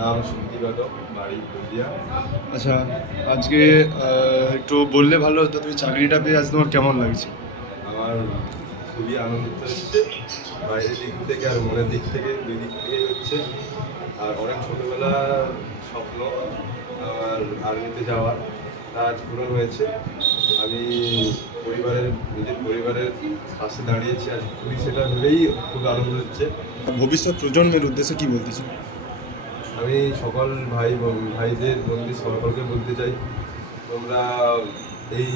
নাম সন্দীপ যাদব, বাড়ি হলদিয়া। আচ্ছা, আজকে একটু বললে ভালো হতো, তুমি চাকরিটা পেয়ে আজ তোমার কেমন লাগছে? আমার খুবই আনন্দিত হচ্ছে, বাইরের দিক থেকে আর মনের দিক থেকে দুই দিক থেকেই হচ্ছে। আর অনেক ছোটোবেলার স্বপ্ন আমার আর্মিতে যাওয়ার, তা আজ পূরণ হয়েছে। আমি নিজের পরিবারের পাশে দাঁড়িয়েছি আজ, খুবই সেটা ভেবেই খুব আনন্দ হচ্ছে। ভবিষ্যৎ প্রজন্মের উদ্দেশ্যে কি বলতে চাও? আমি সকল ভাইদের বন্ধু সকলকে বলতে চাই, তোমরা এই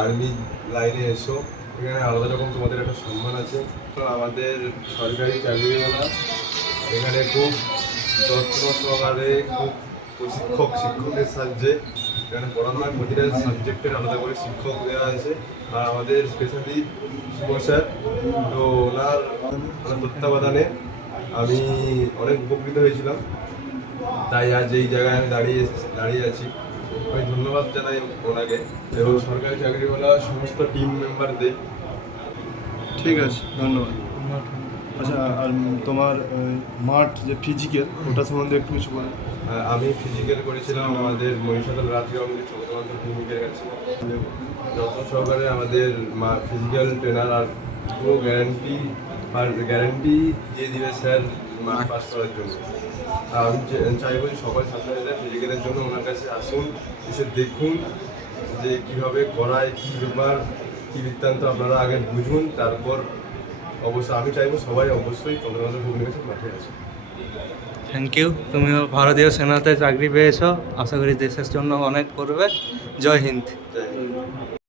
আর্মি লাইনে এসো, এখানে আলাদা রকম তোমাদের একটা সম্মান আছে। তো আমাদের সরকারি চাকরিওয়ালা এখানে খুব যত্ন সহকারে, খুব শিক্ষকের সাহায্যে এখানে পড়ানো হয়। প্রতিটা সাবজেক্টের আলাদা করে শিক্ষক দেওয়া আছে। আর আমাদের স্পেশালি শুভ স্যার, তো ওনার তত্ত্বাবধানে আমি অনেক উপকৃত হয়েছিলাম। তাই আজ এই জায়গায় আমি দাঁড়িয়ে আছি। আমি ধন্যবাদ জানাই ওনাকে এবং সরকারি চাকরিওয়ালা সমস্ত টিম মেম্বারদের। ঠিক আছে, ধন্যবাদ। আচ্ছা, আর তোমার মাঠ যে ফিজিক্যাল, ওটা সম্বন্ধে একটু কিছু বলো। আমি ফিজিক্যাল করেছিলাম আমাদের মহিষাদল রাজগ্রামের চন্দ্রকান্ত ক্লিনিকের কাছে। যত্ন সহকারে আমাদের ফিজিক্যাল ট্রেনার আর পুরো গ্যারান্টি দিয়ে দিবে স্যার মাঠ পাস করার জন্য। আর আমি চাইবো যে সকল ছাত্রছাত্রীরা ফিজিক্যালের জন্য ওনার কাছে আসুন, এসে দেখুন যে কীভাবে করায়, কী ব্যাপার, কী বৃত্তান্ত আপনারা আগে বুঝুন, তারপর আমি চাইবো সবাই অবশ্যই চন্দ্রকান্ত ক্লিনিকের মাঠে আসুন। থ্যাংক ইউ, তুমিও ভারতীয় সেনাতে চাকরি পেয়েছো, আশা করি দেশের জন্য অনেক করবে। জয় হিন্দ। জয়